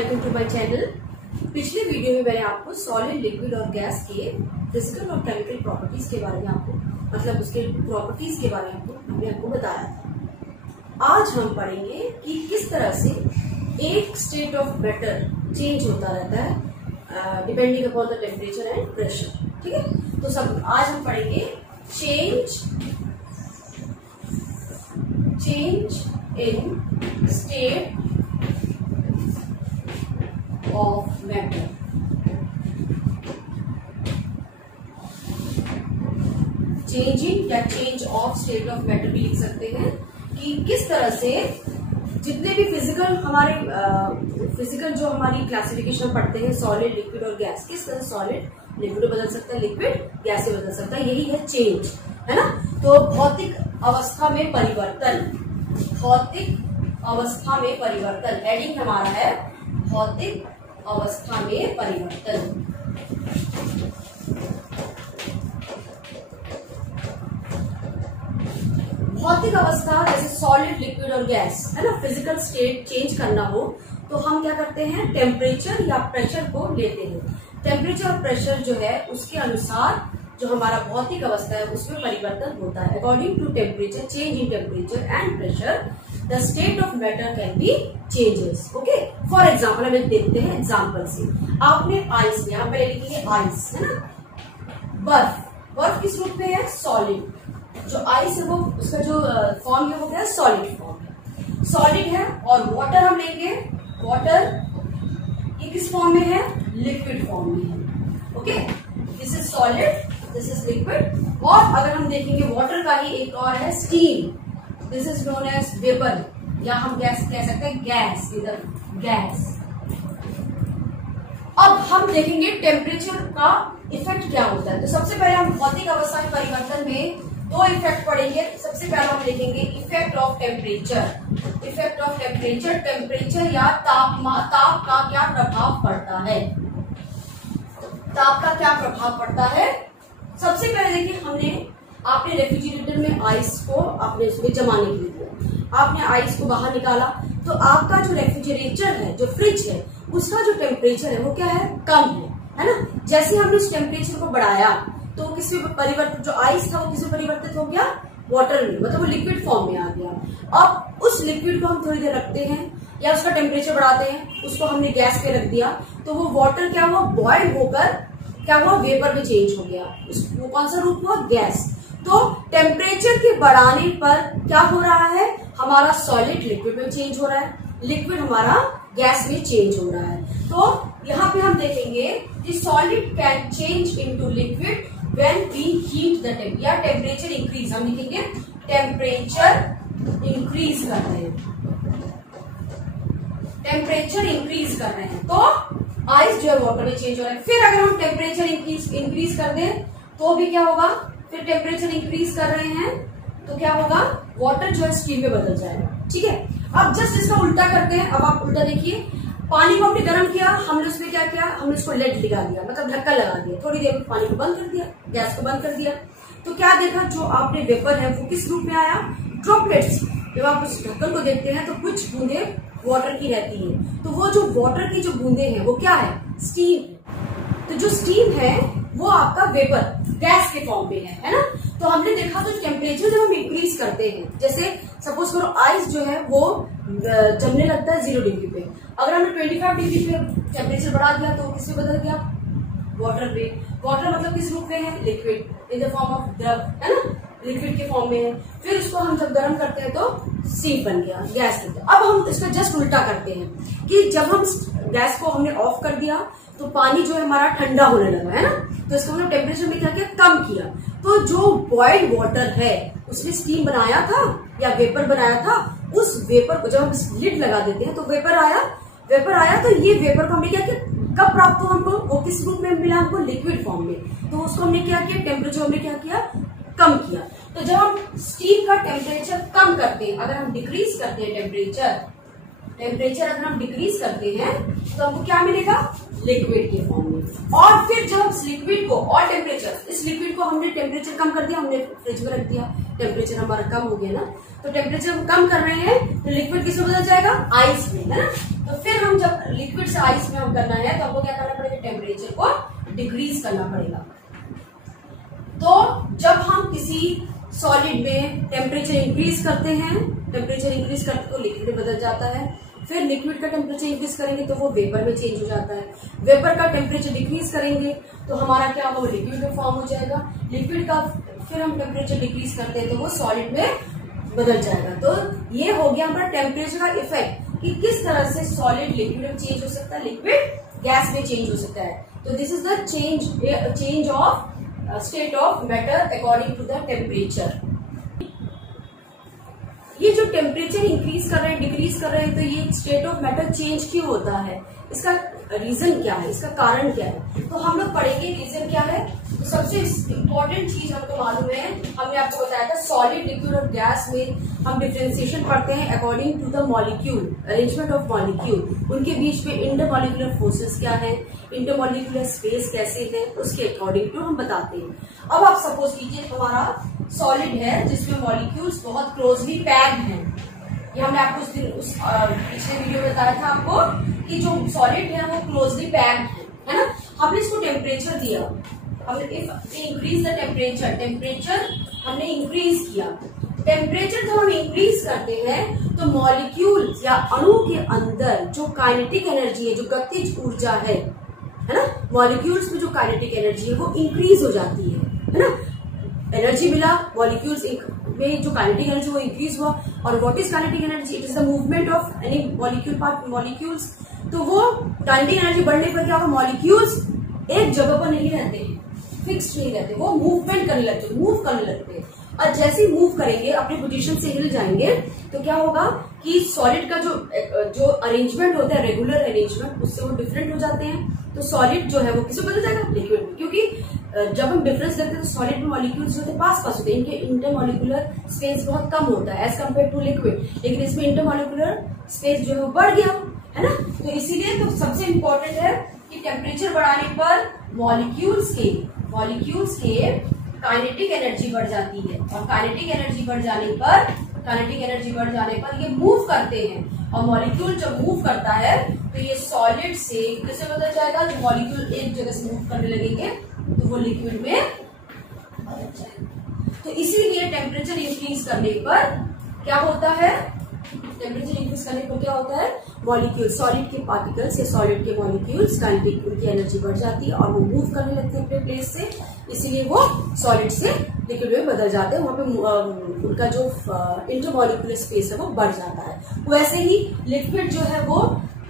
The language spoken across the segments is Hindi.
Welcome to my channel. पिछले वीडियो में मैंने आपको सॉलिड, लिक्विड और गैस के फिजिकल और केमिकल प्रॉपर्टीज के बारे में मतलब उसके प्रॉपर्टीज के बारे में हमने आपको बताया था। आज हम पढ़ेंगे कि किस तरह से एक स्टेट ऑफ मैटर चेंज होता रहता है depending upon the temperature and pressure. ठीक है, तो सब आज हम पढ़ेंगे change in state of matter. Changing या change of state of matter भी लिख सकते हैं कि किस तरह से जितने भी फिजिकल जो हमारी क्लासिफिकेशन पढ़ते हैं सॉलिड, लिक्विड और गैस, किस तरह सॉलिड लिक्विड बदल सकता है, लिक्विड गैस से बदल सकता है, यही है चेंज, है ना। तो भौतिक अवस्था में परिवर्तन, भौतिक अवस्था में परिवर्तन, हेडिंग हमारा है भौतिक अवस्था में परिवर्तन। भौतिक अवस्था जैसे सॉलिड, लिक्विड और गैस, है ना, फिजिकल स्टेट चेंज करना हो तो हम क्या करते हैं, टेम्परेचर या प्रेशर को लेते हैं। टेम्परेचर और प्रेशर जो है उसके अनुसार जो हमारा भौतिक अवस्था है उसमें परिवर्तन होता है। According to temperature, change in temperature and pressure the state of matter can be changes. Okay, for example हमें देखते हैं एग्जाम्पल से। आपने आइस में, आप पहले लिखेंगे आइस, है ना, बर्फ किस रूप में है, सॉलिड। जो आइस है वो उसका जो फॉर्म है वो क्या है, सॉलिड फॉर्म है, सॉलिड है। और वाटर हम लेंगे, वाटर ये किस फॉर्म में है, लिक्विड फॉर्म में है। Okay, this is solid, this is liquid. और अगर हम देखेंगे वाटर का ही एक और है steam, this is known as vapour, या हम गैस कह सकते हैं, गैस, इधर गैस। अब हम देखेंगे टेम्परेचर का इफेक्ट क्या होता है। तो सबसे पहले हम भौतिक अवस्था में परिवर्तन में दो इफेक्ट पढ़ेंगे। सबसे पहले हम देखेंगे effect of temperature. Effect of temperature, temperature या ताप का क्या प्रभाव पड़ता है, ताप का क्या प्रभाव पड़ता है। सबसे पहले देखिए, आपने रेफ्रिजरेटर में आइस को आपने उसमें जमाने के लिए दिया, आपने आइस को बाहर निकाला, तो आपका जो रेफ्रिजरेटर है, जो फ्रिज है, उसका जो टेम्परेचर है वो क्या है, कम है ना। जैसे हमने उस टेम्परेचर को बढ़ाया तो किसी परिवर्तित, जो आइस था वो किसी परिवर्तित हो गया, वाटर में, मतलब वो लिक्विड फॉर्म में आ गया। अब उस लिक्विड को हम थोड़ी देर रखते हैं या उसका टेम्परेचर बढ़ाते हैं, उसको हमने गैस पे रख दिया, तो वो वाटर क्या हुआ, बॉइल होकर क्या हुआ, वेपर में चेंज हो गया। वो कौन सा रूप हुआ, गैस। तो टेम्परेचर के बढ़ाने पर क्या हो रहा है, हमारा सॉलिड लिक्विड में चेंज हो रहा है, लिक्विड हमारा गैस में चेंज हो रहा है। तो यहाँ पे हम देखेंगे कि solid can change into liquid when we heat the temperature, या टेम्परेचर इंक्रीज, हम लिखेंगे टेम्परेचर इंक्रीज कर रहे हैं, टेम्परेचर इंक्रीज कर रहे हैं, तो आइस जो है वाटर में चेंज हो रहा है। फिर अगर हम टेम्परेचर इंक्रीज कर दें तो भी क्या होगा, फिर टेम्परेचर इंक्रीज कर रहे हैं तो क्या होगा, वाटर जो है स्टीम में बदल जाएगा। ठीक है, अब जस्ट इसका उल्टा करते हैं। अब आप उल्टा देखिए, पानी को हमने गर्म किया, हमने उसमें क्या किया, हमने उसको लेड लगा दिया, मतलब ढक्कन लगा दिया, थोड़ी देर में पानी को बंद कर दिया, गैस को बंद कर दिया, तो क्या देखा, जो आपने वेपर है वो किस रूप में आया, ड्रॉपलेट्स। जब आप उस ढक्कन को देखते हैं तो कुछ बूंदे वाटर की रहती है, तो वो जो वाटर की जो बूंदे हैं वो क्या है, स्टीम। तो जो स्टीम है वो आपका वेपर, गैस के फॉर्म में है ना। तो हमने देखा तो टेम्परेचर जब हम इंक्रीज करते हैं, जैसे सपोज करो आइस जो है वो जमने लगता है 0 डिग्री पे, अगर हमने 25 डिग्री पे टेम्परेचर बढ़ा दिया तो किससे बदल गया, वाटर पे। वाटर मतलब किस रूप में है, liquid, in the form of द्रव, है ना, लिक्विड के फॉर्म में है। फिर उसको हम जब गर्म करते हैं तो स्टीम बन गया, गैस बन गया। अब हम इसका जस्ट उल्टा करते हैं कि जब हम गैस को हमने ऑफ कर दिया तो पानी जो है हमारा ठंडा होने लगा, है ना, तो इसका हमने टेम्परेचर में क्या किया, कम किया। तो जो बॉइल्ड वाटर है उसने स्टीम बनाया था या वेपर बनाया था, उस वेपर को जब हम लिड लगा देते हैं तो वेपर आया, तो ये वेपर को हमने क्या किया, कब प्राप्त हुआ हमको, वो किस रूप में मिला हमको, लिक्विड फॉर्म में। तो उसको हमने क्या किया, टेम्परेचर हमने क्या किया, कम किया। तो जब हम स्टीम का टेम्परेचर कम करते हैं, अगर हम डिक्रीज करते हैं टेम्परेचर अगर हम डिक्रीज करते हैं तो हमको क्या मिलेगा, लिक्विड के फॉर्म में। और फिर जब इस लिक्विड को और टेम्परेचर, इस लिक्विड को हमने टेम्परेचर कम कर दिया, हमने फ्रिज में रख दिया, टेम्परेचर हमारा कम हो गया ना, तो टेम्परेचर हम कम कर रहे हैं तो लिक्विड किसमें बदल जाएगा, आइस में, है ना। तो फिर हम जब लिक्विड से आइस में हम करना है तो हमको क्या करना पड़ेगा, टेम्परेचर को डिक्रीज करना पड़ेगा। तो जब हम किसी सॉलिड में टेम्परेचर इंक्रीज करते हैं, टेम्परेचर इंक्रीज करते तो लिक्विड बदल जाता है, फिर लिक्विड का टेम्परेचर इंक्रीज करेंगे तो वो वेपर में चेंज हो जाता है, वेपर का टेम्परेचर डिक्रीज करेंगे तो हमारा क्या होगा, लिक्विड में फॉर्म हो जाएगा, लिक्विड का फिर हम टेम्परेचर डिक्रीज करते हैं तो वो सॉलिड में बदल जाएगा। तो ये हो गया हमारा टेम्परेचर का इफेक्ट कि किस तरह से सॉलिड लिक्विड में चेंज हो सकता है, लिक्विड गैस में चेंज हो सकता है। तो this is the change of state of matter according to the temperature. ये जो टेम्परेचर इंक्रीज कर रहे हैं, डिक्रीज कर रहे हैं, तो ये स्टेट ऑफ मैटर चेंज क्यों होता है, इसका रीजन क्या है, इसका कारण क्या है, तो हम लोग पढ़ेंगे रीजन क्या है। तो सबसे इम्पोर्टेंट चीज हमको मालूम है, हमने आपको बताया था सॉलिड, लिक्विड और गैस में हम डिफरेंशिएशन पढ़ते हैं according to the molecule, arrangement of molecule, उनके बीच में इंटरमॉलिक्यूलर फोर्सेस क्या है, इंटरमॉलिक्यूलर स्पेस कैसे है, उसके अकॉर्डिंग टू हम बताते हैं। अब आप सपोज कीजिए हमारा सॉलिड है जिसमें मॉलिक्यूल्स बहुत क्लोजली पैक्ड हैं। ये हमने आपको उस दिन पिछले वीडियो में बताया था आपको कि जो सॉलिड है वो क्लोजली पैक्ड है ना। हमने इसको टेम्परेचर दिया, हमने इंक्रीज द टेम्परेचर, टेम्परेचर हमने इंक्रीज किया। टेम्परेचर जब हम इंक्रीज करते हैं तो मॉलिक्यूल या अणु के अंदर जो काइनेटिक एनर्जी है, जो गतिज ऊर्जा है ना, मॉलिक्यूल्स में जो काइनेटिक एनर्जी है वो इंक्रीज हो जाती है ना। एनर्जी मिला मॉलिक्यूल्स में, जो काइनेटिक एनर्जी वो इंक्रीज हुआ। और what is kinetic energy, it is the movement of any molecule part molecules. तो वो काइनेटिक एनर्जी बढ़ने पर क्या होगा, मॉलिक्यूल्स एक जगह पर नहीं रहते हैं, फिक्स्ड नहीं रहते, वो मूवमेंट करने लगते, मूव करने लगते हैं। और जैसे ही मूव करेंगे, अपने पोजीशन से हिल जाएंगे, तो क्या होगा कि सॉलिड का जो अरेंजमेंट होता है, रेगुलर अरेंजमेंट, उससे वो डिफरेंट हो जाते हैं। तो सॉलिड जो है वो किससे बदल जाएगा, लिक्विड में। क्योंकि जब हम डिफरेंस देखते हैं तो सॉलिड में मॉलिक्यूल्स होते हैं पास पास होते हैं, इनके इंटरमॉलिक्यूलर स्पेस बहुत कम होता है एज कम्पेयर टू लिक्विड, लेकिन इसमें इंटरमॉलिक्यूलर स्पेस जो है वो बढ़ गया, है ना। तो इसीलिए तो सबसे इंपॉर्टेंट है कि टेम्परेचर बढ़ाने पर मॉलिक्यूल्स के काइनेटिक एनर्जी बढ़ जाती है, और काइनेटिक एनर्जी बढ़ जाने पर ये मूव करते हैं। और मॉलिक्यूल जब मूव करता है तो ये सॉलिड से किससे बदल जाएगा, जो मॉलिक्यूल एक जगह से मूव करने लगेंगे तो वो लिक्विड में बदल जाएगा। तो इसीलिए टेम्परेचर इंक्रीज करने पर क्या होता है, टेम्परेचर इंक्रीज करने पर क्या होता है, मॉलिक्यूल, सॉलिड के पार्टिकल्स या सॉलिड के मॉलिक्यूल्स काइनेटिक, उनकी एनर्जी बढ़ जाती है और वो मूव करने लगते हैं अपने प्लेस से, इसीलिए वो सॉलिड से लिक्विड में बदल जाते हैं। वहां पे उनका जो इंटरमॉलिक्यूलर स्पेस है वो बढ़ जाता है। वैसे ही लिक्विड जो है वो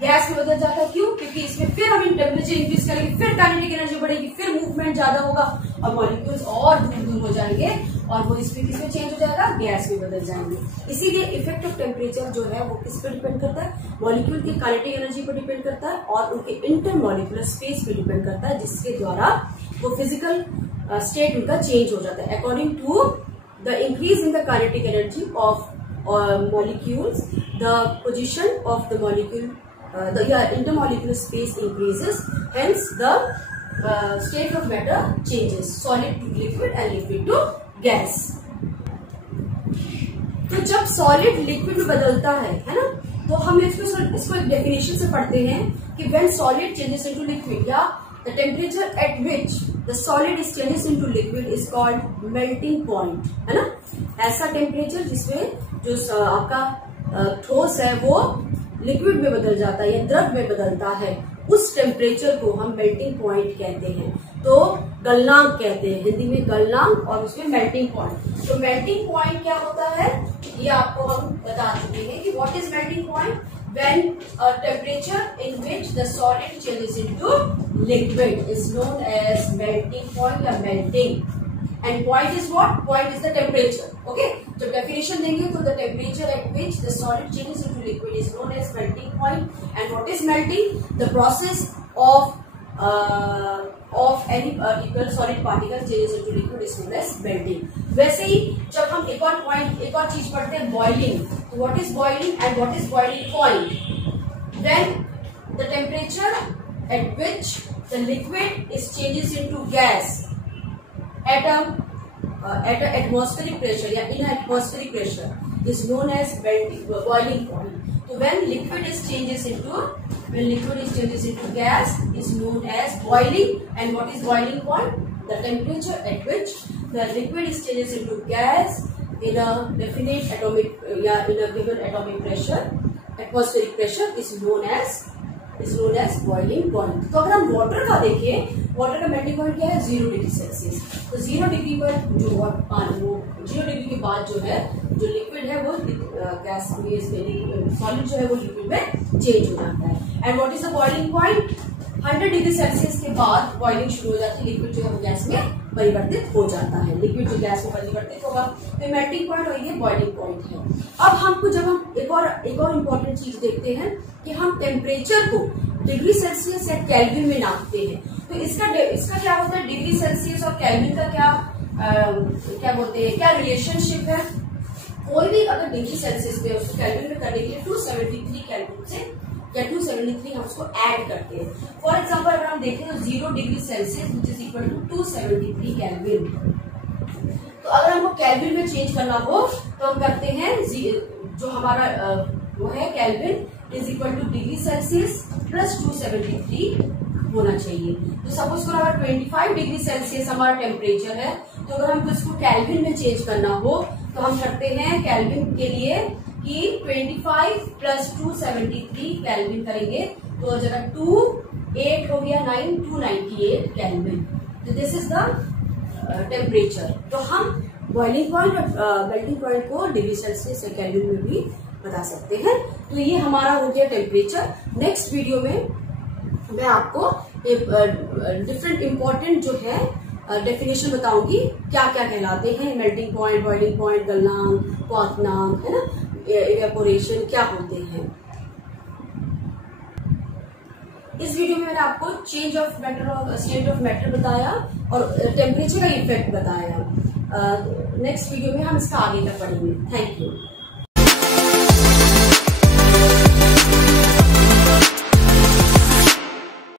गैस में बदल जाता है। क्यों, क्योंकि इसमें फिर हम टेम्परेचर इंक्रीज करेंगे, फिर काइनेटिक एनर्जी बढ़ेगी, फिर मूवमेंट ज्यादा होगा और मॉलिक्यूल्स और दूर हो जाएंगे और वो इसमें किसमें चेंज हो जाएगा, गैस में बदल जाएंगे। इसीलिए इफेक्ट ऑफ टेम्परेचर जो है वो किस पर डिपेंड करता है, मॉलिक्यूल की काइनेटिक एनर्जी पर डिपेंड करता है और उनके इंटरमॉलिक्यूलर स्पेस पे डिपेंड करता है, जिसके द्वारा वो फिजिकल स्टेट उनका चेंज हो जाता है। According to the increase in the kinetic energy of molecules, the position of the molecule, the intermolecular space increases, hence the state of matter changes, solid to liquid and liquid to gas. तो जब सॉलिड लिक्विड में बदलता है ना, तो हम इसको एक डेफिनेशन से पढ़ते हैं कि when solid changes into liquid, या the temperature at which the solid is changes into liquid is called melting point, है ना। ऐसा टेम्परेचर जिसमें जो आपका ठोस है वो लिक्विड में बदल जाता है या द्रव में बदलता है, उस टेम्परेचर को हम मेल्टिंग पॉइंट कहते हैं। तो गलनांक कहते हैं, हिंदी में गलनांक और उसमें मेल्टिंग पॉइंट। तो मेल्टिंग पॉइंट क्या होता है, ये आपको हम बता चुके हैं कि what is melting point, when a temperature in which the solid changes into liquid is known as melting point or melting. And point is what? Point is the temperature. Okay. So definition देंगे तो the temperature at which the solid changes into liquid is known as melting point. And what is melting? The process of any equal solid particle changes into liquid is known as melting. वैसे ही जब हम एक और चीज पढ़ते हैं, boiling. तो what is boiling and what is boiling point? Then the temperature at which the liquid is changes into gas. Atom at an atmospheric pressure या in atmospheric pressure is known as boiling point. So when liquid is changes into gas is known as boiling. And what is boiling point? The temperature at which the liquid is changes into gas in a definite atomic in a given atomic pressure, atmospheric pressure is known as boiling point. तो अगर हम वाटर का देखें, वाटर का मेल्टिंग पॉइंट क्या है? 0 डिग्री सेल्सियस। तो 0 डिग्री पर जो पानी वो 0 डिग्री के बाद जो है जो लिक्विड है वो गैस सॉलिड जो है वो लिक्विड में चेंज हो जाता है। And what is the boiling point? 100 degree Celsius के बाद बॉइलिंग शुरू हो जाती है, लिक्विड जो है वो गैस में परिवर्तित हो जाता है, लिक्विड जो गैस में परिवर्तित होगा तो मेल्टिंग पॉइंट और ये बॉइलिंग पॉइंट है। अब हमको जब हम एक और इम्पोर्टेंट चीज देखते हैं कि हम टेम्परेचर को डिग्री सेल्सियस या केल्विन में नापते हैं, तो इसका क्या होता है? डिग्री सेल्सियस और केल्विन का क्या बोलते हैं, क्या रिलेशनशिप है? कोई भी अगर डिग्री सेल्सियस पे उसको केल्विन में करने के लिए 273 केल्विन से या 273 हम उसको ऐड करते हैं। फॉर एग्जाम्पल अगर हम देखें तो 0 degree Celsius which is equal to 273 Kelvin. तो अगर हमको केल्विन में चेंज करना हो तो हम करते हैं जो हमारा वो है kelvin is equal two degree Celsius plus 273 होना चाहिए। तो सपोज करो अगर 25 डिग्री सेल्सियस हमारा टेम्परेचर है तो अगर हमको इसको केल्विन में चेंज करना हो तो हम करते हैं केल्विन के लिए कि 25 प्लस 273 केल्विन करेंगे तो जगह 2 8 हो गया 9 298 केल्विन। तो दिस इज द टेम्परेचर। तो हम बॉइलिंग पॉइंट और मेल्टिंग पॉइंट को डिग्री सेल्सियस या केल्विन में भी बता सकते हैं। तो ये हमारा हो गया टेम्परेचर। नेक्स्ट वीडियो में मैं आपको डिफरेंट इंपॉर्टेंट जो है डेफिनेशन बताऊंगी, क्या क्या कहलाते हैं मेल्टिंग पॉइंट, बॉइलिंग पॉइंट, गलनांक, क्वाथनांक, है ना, इवेपोरेशन क्या होते हैं। इस वीडियो में मैंने आपको चेंज ऑफ मैटर और स्टेट ऑफ मैटर बताया और टेम्परेचर का इफेक्ट बताया। नेक्स्ट वीडियो में हम इसका आगे तक पढ़ेंगे। Thank you.